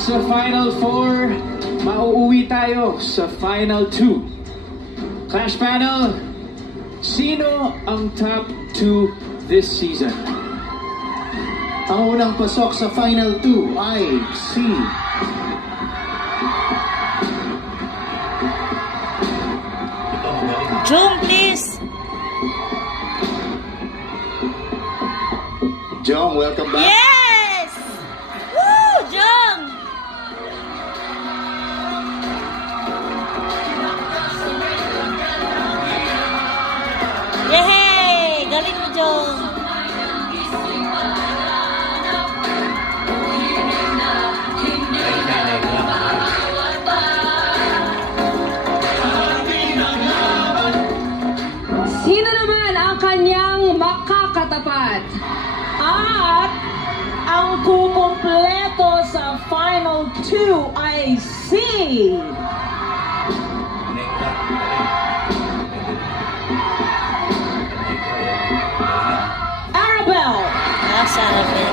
sa Final 4, mauuwi tayo sa Final 2. Clash panel, sino ang top 2 this season? Ang unang pasok sa Final 2 ay si Jung, please! Jong, welcome back. Yes! Woo! Jung! Yehey! Galing mo, Jung! Sino naman ang kanyang makakatapat? At ang kukumpleto sa Final 2 ay si... Arabel! Ah, Sarabel.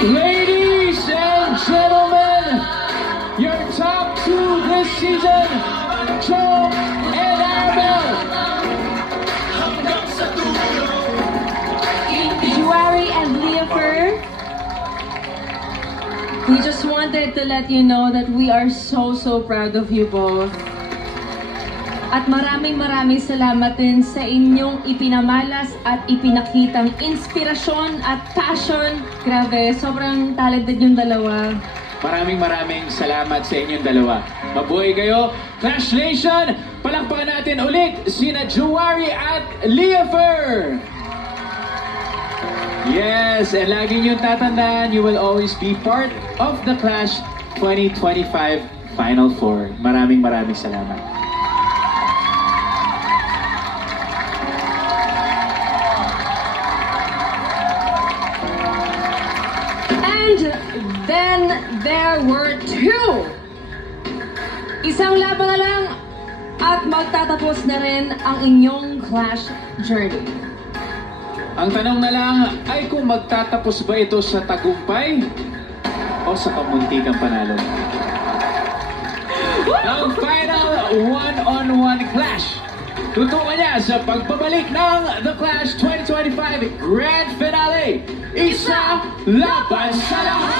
Ladies and gentlemen, your top 2 this season, Jong and Arabel. Juari and Leofer, we just wanted to let you know that we are so proud of you both. At maraming salamat din sa inyong ipinamalas at ipinakitang inspirasyon at passion. Grabe, sobrang talented yung dalawa. Maraming salamat sa inyong dalawa. Mabuhay kayo. Clash Nation, palakpakan natin ulit sina Juari at Leofer. Yes, and lagi niyong tatandaan, you will always be part of the Clash 2025 Final 4. Maraming salamat. Then there were 2. Isang laban na lang at magtatapos na rin ang inyong Clash journey. Ang tanong na lang ay kung magtatapos ba ito sa tagumpay o sa kamuntikang panalo. Ang final one-on-one clash. Tutungan niya sa pagbabalik ng The Clash 2025 Grand Finale. Isa laban sa lahat!